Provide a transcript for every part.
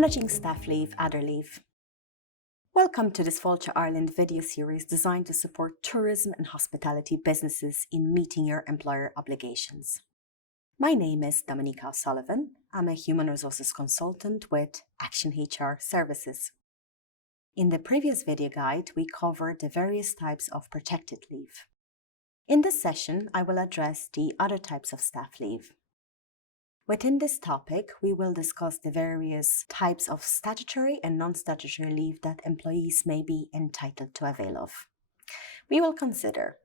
Managing Staff Leave, Other Leave. Welcome to this Fáilte Ireland video series designed to support tourism and hospitality businesses in meeting your employer obligations. My name is Dominica O'Sullivan. I'm a human resources consultant with Action HR Services. In the previous video guide, we covered the various types of protected leave. In this session, I will address the other types of staff leave. Within this topic, we will discuss the various types of statutory and non-statutory leave that employees may be entitled to avail of. We will consider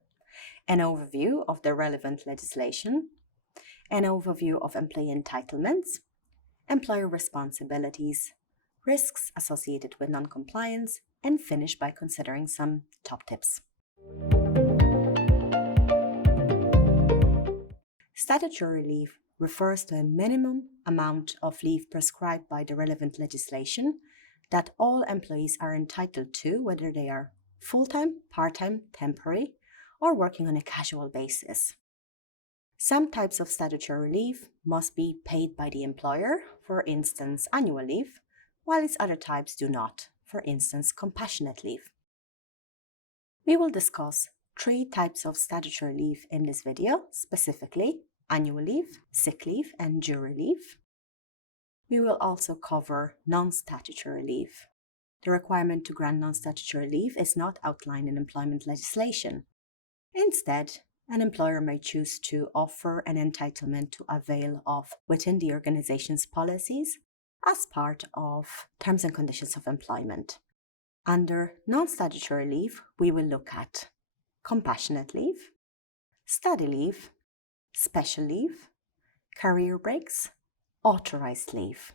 an overview of the relevant legislation, an overview of employee entitlements, employer responsibilities, risks associated with non-compliance, and finish by considering some top tips. Statutory leave refers to a minimum amount of leave prescribed by the relevant legislation that all employees are entitled to, whether they are full-time, part-time, temporary, or working on a casual basis. Some types of statutory leave must be paid by the employer, for instance, annual leave, while its other types do not, for instance, compassionate leave. We will discuss 3 types of statutory leave in this video, specifically annual leave, sick leave, and jury leave. We will also cover non-statutory leave. The requirement to grant non-statutory leave is not outlined in employment legislation. Instead, an employer may choose to offer an entitlement to avail of within the organization's policies as part of terms and conditions of employment. Under non-statutory leave, we will look at compassionate leave, study leave, special leave, career breaks, authorized leave.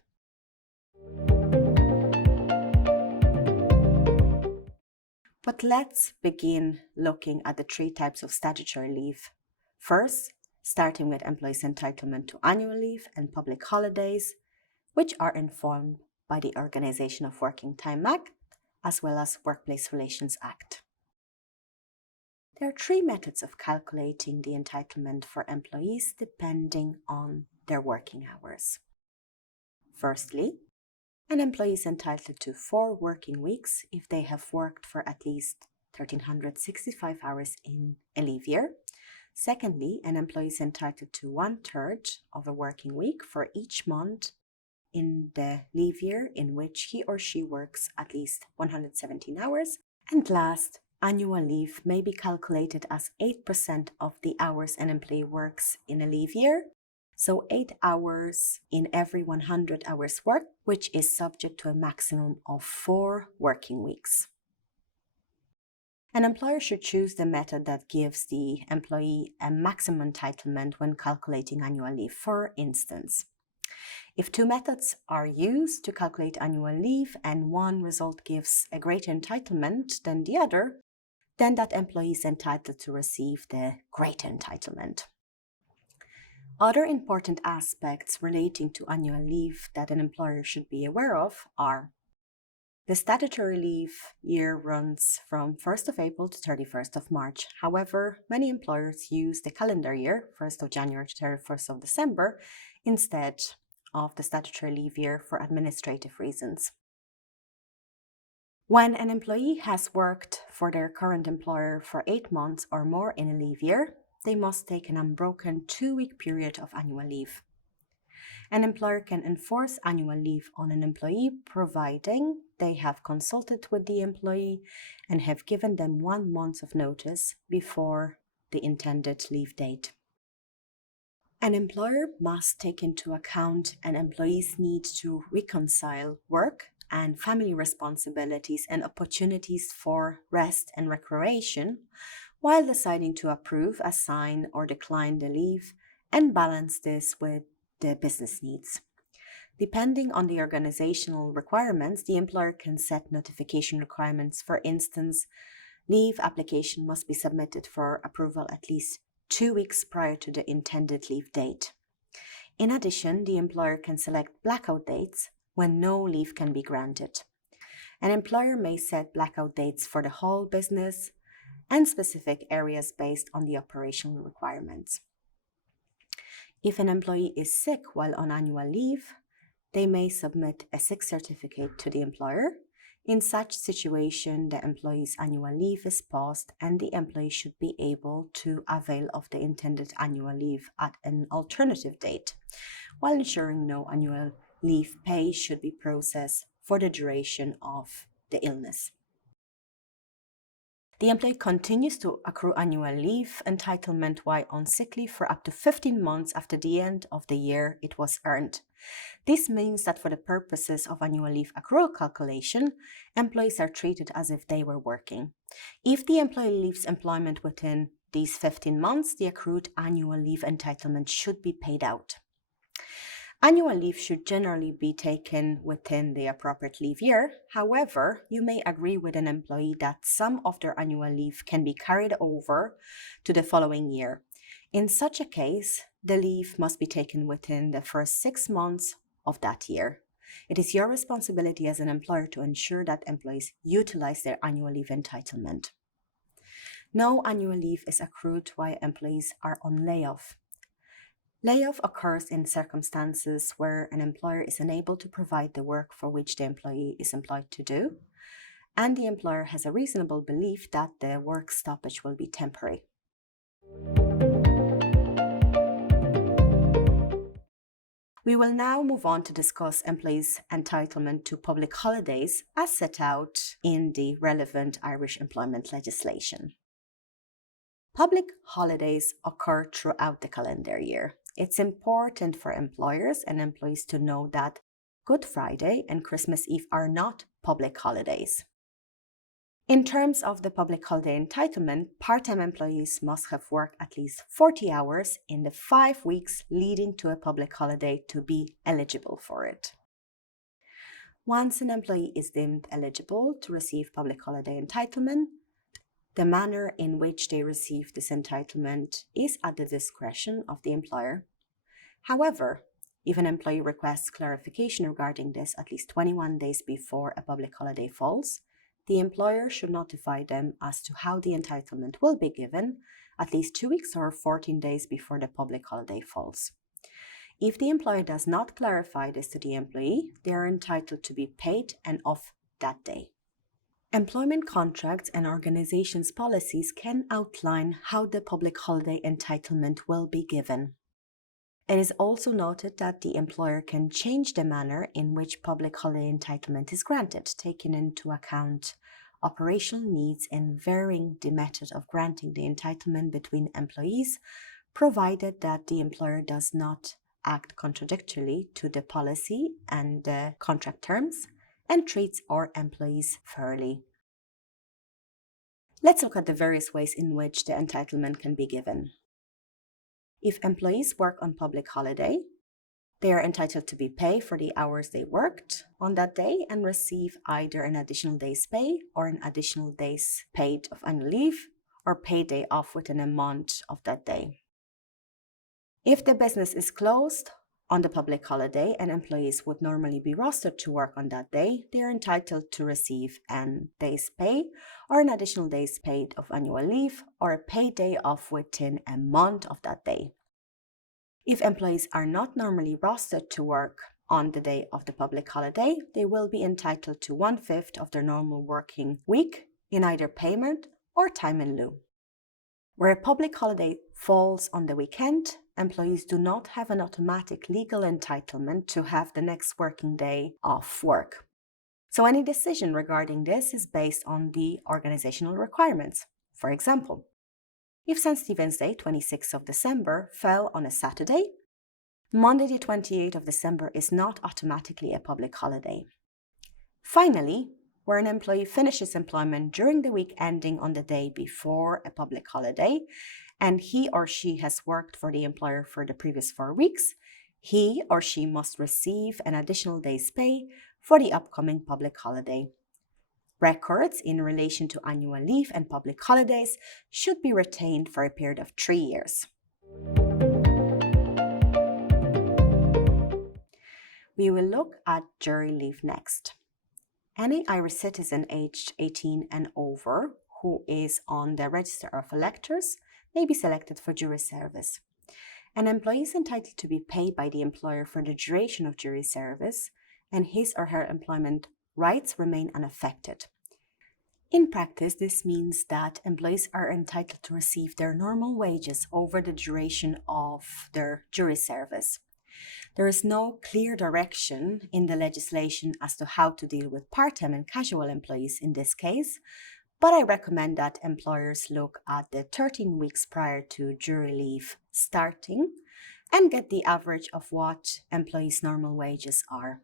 But let's begin looking at the 3 types of statutory leave. First, starting with employees' entitlement to annual leave and public holidays, which are informed by the Organisation of Working Time Act as well as Workplace Relations Act. There are 3 methods of calculating the entitlement for employees depending on their working hours. Firstly, an employee is entitled to 4 working weeks if they have worked for at least 1,365 hours in a leave year. Secondly, an employee is entitled to 1/3 of a working week for each month in the leave year in which he or she works at least 117 hours. And last, annual leave may be calculated as 8% of the hours an employee works in a leave year, so 8 hours in every 100 hours worked, which is subject to a maximum of 4 working weeks. An employer should choose the method that gives the employee a maximum entitlement when calculating annual leave. For instance, if 2 methods are used to calculate annual leave and one result gives a greater entitlement than the other, then that employee is entitled to receive the greater entitlement. Other important aspects relating to annual leave that an employer should be aware of are: the statutory leave year runs from 1st of April to 31st of March. However, many employers use the calendar year, 1st of January to 31st of December, instead of the statutory leave year for administrative reasons. When an employee has worked for their current employer for 8 months or more in a leave year, they must take an unbroken 2-week period of annual leave. An employer can enforce annual leave on an employee providing they have consulted with the employee and have given them 1 month of notice before the intended leave date. An employer must take into account an employee's need to reconcile work and family responsibilities and opportunities for rest and recreation while deciding to approve, assign, or decline the leave and balance this with the business needs. Depending on the organizational requirements, the employer can set notification requirements. For instance, leave application must be submitted for approval at least 2 weeks prior to the intended leave date. In addition, the employer can select blackout dates when no leave can be granted. An employer may set blackout dates for the whole business and specific areas based on the operational requirements. If an employee is sick while on annual leave, they may submit a sick certificate to the employer. In such situation, the employee's annual leave is paused and the employee should be able to avail of the intended annual leave at an alternative date, while ensuring no annual leave pay should be processed for the duration of the illness. The employee continues to accrue annual leave entitlement while on sick leave for up to 15 months after the end of the year it was earned. This means that for the purposes of annual leave accrual calculation, employees are treated as if they were working. If the employee leaves employment within these 15 months, the accrued annual leave entitlement should be paid out. Annual leave should generally be taken within the appropriate leave year. However, you may agree with an employee that some of their annual leave can be carried over to the following year. In such a case, the leave must be taken within the first 6 months of that year. It is your responsibility as an employer to ensure that employees utilize their annual leave entitlement. No annual leave is accrued while employees are on layoff. Layoff occurs in circumstances where an employer is unable to provide the work for which the employee is employed to do, and the employer has a reasonable belief that the work stoppage will be temporary. We will now move on to discuss employees' entitlement to public holidays as set out in the relevant Irish employment legislation. Public holidays occur throughout the calendar year. It's important for employers and employees to know that Good Friday and Christmas Eve are not public holidays. In terms of the public holiday entitlement, part-time employees must have worked at least 40 hours in the 5 weeks leading to a public holiday to be eligible for it. Once an employee is deemed eligible to receive public holiday entitlement, the manner in which they receive this entitlement is at the discretion of the employer. However, if an employee requests clarification regarding this at least 21 days before a public holiday falls, the employer should notify them as to how the entitlement will be given at least 2 weeks or 14 days before the public holiday falls. If the employer does not clarify this to the employee, they are entitled to be paid and off that day. Employment contracts and organizations' policies can outline how the public holiday entitlement will be given. It is also noted that the employer can change the manner in which public holiday entitlement is granted, taking into account operational needs and varying the method of granting the entitlement between employees, provided that the employer does not act contradictorily to the policy and the contract terms, and treats our employees fairly. Let's look at the various ways in which the entitlement can be given. If employees work on public holiday, they are entitled to be paid for the hours they worked on that day and receive either an additional day's pay or an additional day's paid of annual leave or paid day off within a month of that day. If the business is closed on the public holiday and employees would normally be rostered to work on that day, they are entitled to receive an day's pay or an additional day's paid of annual leave or a paid day off within a month of that day. If employees are not normally rostered to work on the day of the public holiday, they will be entitled to 1/5 of their normal working week in either payment or time in lieu. Where a public holiday falls on the weekend, employees do not have an automatic legal entitlement to have the next working day off work. So any decision regarding this is based on the organizational requirements. For example, if St. Stephen's Day, 26th of December, fell on a Saturday, Monday the 28th of December is not automatically a public holiday. Finally, where an employee finishes employment during the week ending on the day before a public holiday, and he or she has worked for the employer for the previous 4 weeks, he or she must receive an additional day's pay for the upcoming public holiday. Records in relation to annual leave and public holidays should be retained for a period of 3 years. We will look at jury leave next. Any Irish citizen aged 18 and over who is on the register of electors may be selected for jury service. An employee is entitled to be paid by the employer for the duration of jury service, and his or her employment rights remain unaffected. In practice, this means that employees are entitled to receive their normal wages over the duration of their jury service. There is no clear direction in the legislation as to how to deal with part-time and casual employees in this case, but I recommend that employers look at the 13 weeks prior to jury leave starting and get the average of what employees' normal wages are.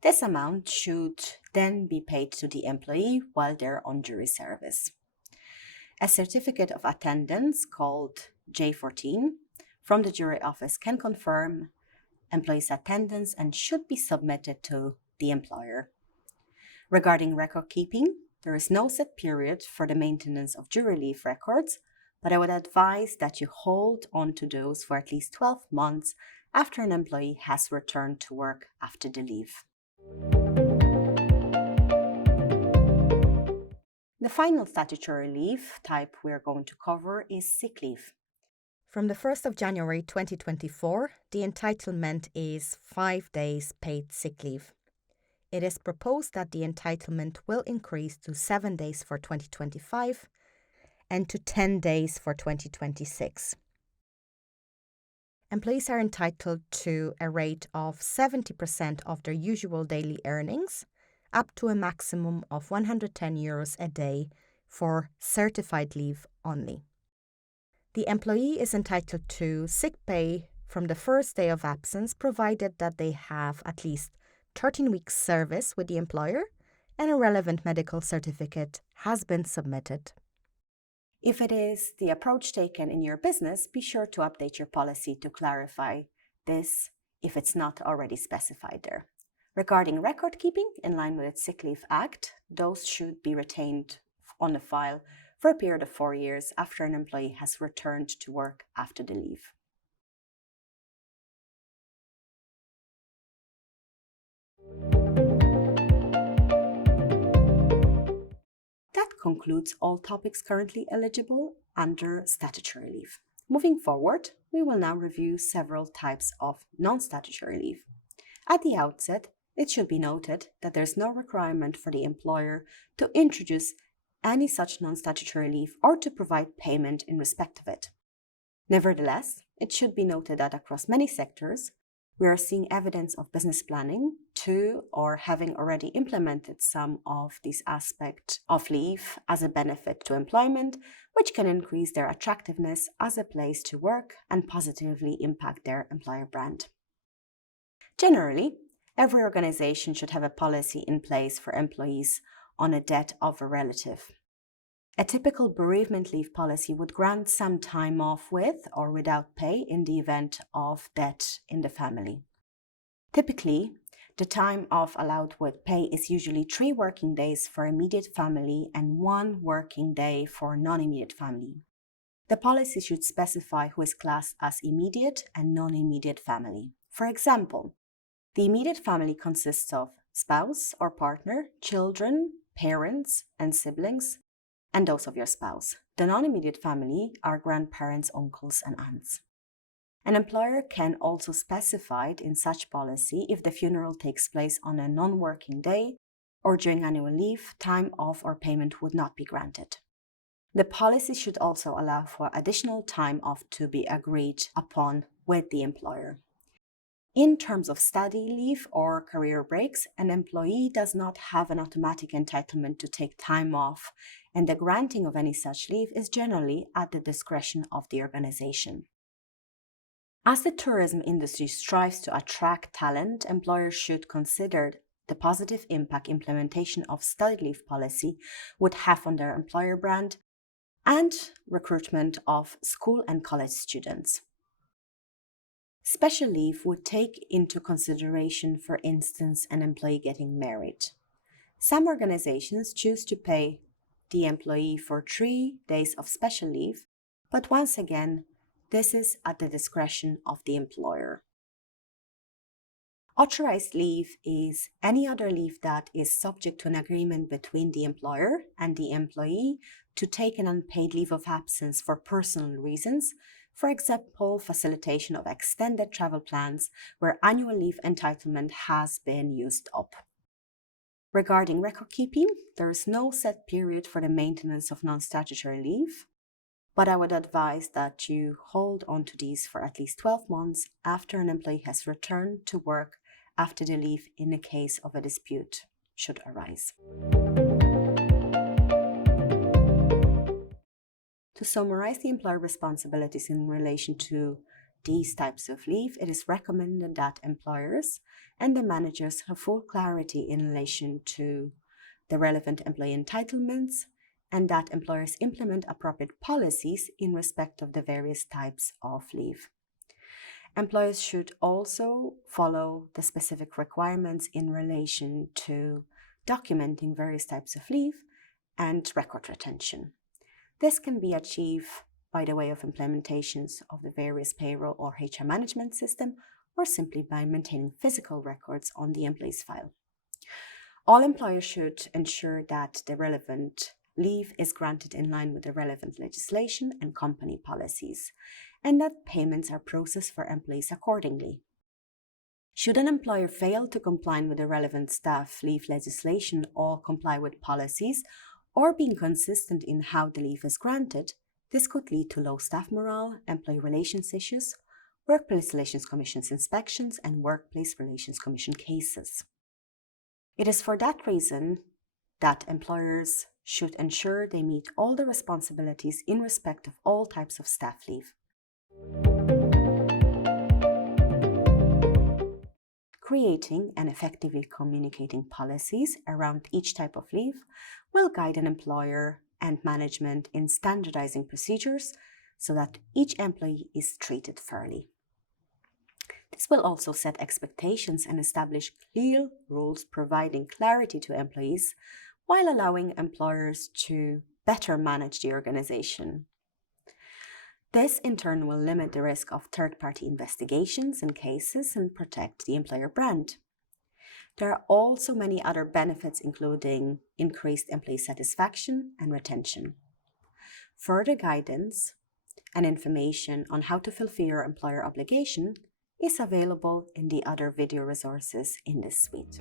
This amount should then be paid to the employee while they're on jury service. A certificate of attendance called J14 from the jury office can confirm employees' attendance and should be submitted to the employer. Regarding record keeping, there is no set period for the maintenance of jury leave records, but I would advise that you hold on to those for at least 12 months after an employee has returned to work after the leave. The final statutory leave type we are going to cover is sick leave. From the 1st of January 2024, the entitlement is 5 days paid sick leave. It is proposed that the entitlement will increase to 7 days for 2025 and to 10 days for 2026. Employees are entitled to a rate of 70% of their usual daily earnings, up to a maximum of €110 a day for certified leave only. The employee is entitled to sick pay from the first day of absence, provided that they have at least 13 weeks service with the employer and a relevant medical certificate has been submitted. If it is the approach taken in your business, be sure to update your policy to clarify this if it's not already specified there. Regarding record keeping, in line with the Sick Leave Act, those should be retained on the file for a period of 4 years after an employee has returned to work after the leave. That concludes all topics currently eligible under statutory leave. Moving forward, we will now review several types of non-statutory leave. At the outset, it should be noted that there is no requirement for the employer to introduce any such non-statutory leave or to provide payment in respect of it. Nevertheless, it should be noted that across many sectors, we are seeing evidence of business planning to or having already implemented some of these aspects of leave as a benefit to employment, which can increase their attractiveness as a place to work and positively impact their employer brand. Generally, every organization should have a policy in place for employees on a death of a relative. A typical bereavement leave policy would grant some time off with or without pay in the event of death in the family. Typically, the time off allowed with pay is usually 3 working days for immediate family and 1 working day for non-immediate family. The policy should specify who is classed as immediate and non-immediate family. For example, the immediate family consists of spouse or partner, children, parents, and siblings, and those of your spouse. The non-immediate family are grandparents, uncles, and aunts. An employer can also specify in such policy if the funeral takes place on a non-working day or during annual leave, time off or payment would not be granted. The policy should also allow for additional time off to be agreed upon with the employer. In terms of study leave or career breaks, an employee does not have an automatic entitlement to take time off, and the granting of any such leave is generally at the discretion of the organization. As the tourism industry strives to attract talent, employers should consider the positive impact implementation of study leave policy would have on their employer brand and recruitment of school and college students. Special leave would take into consideration, for instance, an employee getting married. Some organizations choose to pay the employee for 3 days of special leave, but once again, this is at the discretion of the employer. Authorized leave is any other leave that is subject to an agreement between the employer and the employee to take an unpaid leave of absence for personal reasons, For example, facilitation of extended travel plans where annual leave entitlement has been used up. Regarding record keeping, there is no set period for the maintenance of non-statutory leave, but I would advise that you hold on to these for at least 12 months after an employee has returned to work after the leave in the case of a dispute should arise. To summarize the employer responsibilities in relation to these types of leave, it is recommended that employers and the managers have full clarity in relation to the relevant employee entitlements and that employers implement appropriate policies in respect of the various types of leave. Employers should also follow the specific requirements in relation to documenting various types of leave and record retention. This can be achieved by the way of implementations of the various payroll or HR management system, or simply by maintaining physical records on the employee's file. All employers should ensure that the relevant leave is granted in line with the relevant legislation and company policies, and that payments are processed for employees accordingly. Should an employer fail to comply with the relevant staff leave legislation or comply with policies, or being consistent in how the leave is granted, this could lead to low staff morale, employee relations issues, Workplace Relations Commission's inspections, and Workplace Relations Commission cases. It is for that reason that employers should ensure they meet all the responsibilities in respect of all types of staff leave. Creating and effectively communicating policies around each type of leave will guide an employer and management in standardizing procedures so that each employee is treated fairly. This will also set expectations and establish clear rules, providing clarity to employees while allowing employers to better manage the organization. This in turn will limit the risk of third-party investigations in cases and protect the employer brand. There are also many other benefits, including increased employee satisfaction and retention. Further guidance and information on how to fulfill your employer obligation is available in the other video resources in this suite.